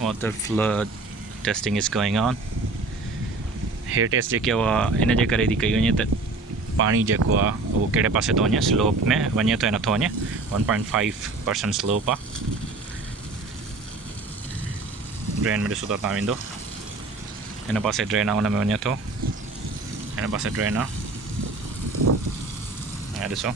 water flood testing is going on. Hair test जेके हुआ इन जे करे थी कई वञे त पाणी जेको आहे उहो कहिड़े पासे थो वञे, स्लोप में वञे थो या नथो वञे। 1.5% स्लोप आहे। ड्रेन में ॾिसो था तव्हां वेंदो, हिन पासे ड्रेन आहे, हुन में वञे थो, हिन पासे ड्रेन आहे, ऐं ॾिसो